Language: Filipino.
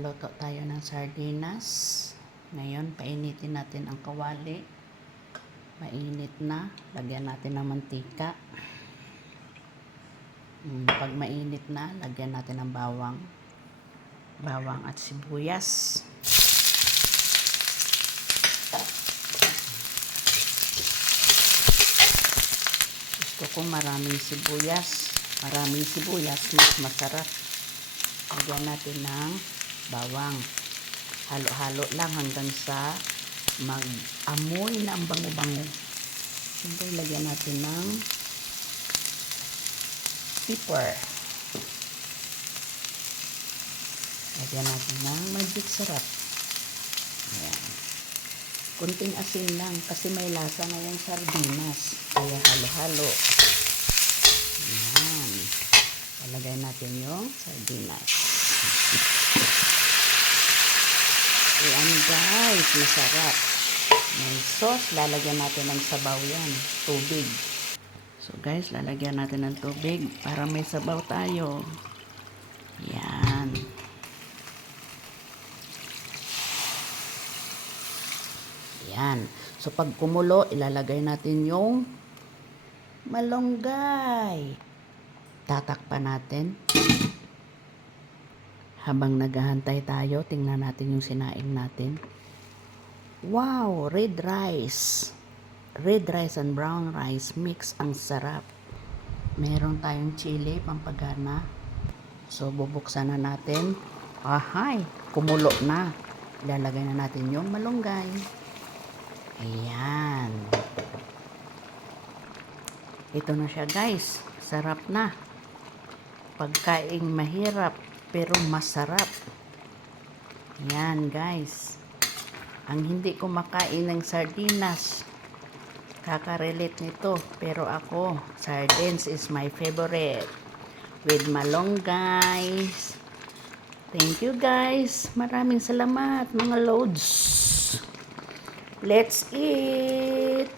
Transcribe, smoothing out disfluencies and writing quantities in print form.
magluto tayo ng sardinas. Ngayon, painitin natin ang kawali. Mainit na. Lagyan natin ng mantika. Pag mainit na, lagyan natin ng bawang. Bawang at sibuyas. Gusto ko maraming sibuyas. Maraming sibuyas, mas masarap. Lagyan natin ng bawang. Halo-halo lang hanggang sa mag-amoy na ang bango-bango. Siyempre, lagyan natin ng pepper. Lagyan natin ng magic sarap. Ayan. Kunting asin lang kasi may lasa na yung sardinas. Kaya halo-halo. Ayan. Palagay natin yung sardinas. Ayan guys, masarap. May sauce, lalagyan natin ng sabaw yan. Tubig. So guys, lalagyan natin ng tubig para may sabaw tayo. Ayan. Ayan. So pag kumulo, ilalagay natin yung malunggay. Tatakpan natin. Habang naghahantay tayo, tingnan natin yung sinaing natin. Wow! Red rice. Red rice and brown rice mix. Ang sarap. Meron tayong chili, pampagana. So, bubuksan na natin. Ahay! Kumulo na. Ilalagay na natin yung malunggay. Ayan. Ito na siya guys. Sarap na. Pagkaing mahirap pero masarap. Yan guys. Ang hindi ko makain ng sardinas, kakarelate nito. Pero ako, sardines is my favorite. With malunggay. Thank you guys. Maraming salamat mga loads. Let's eat.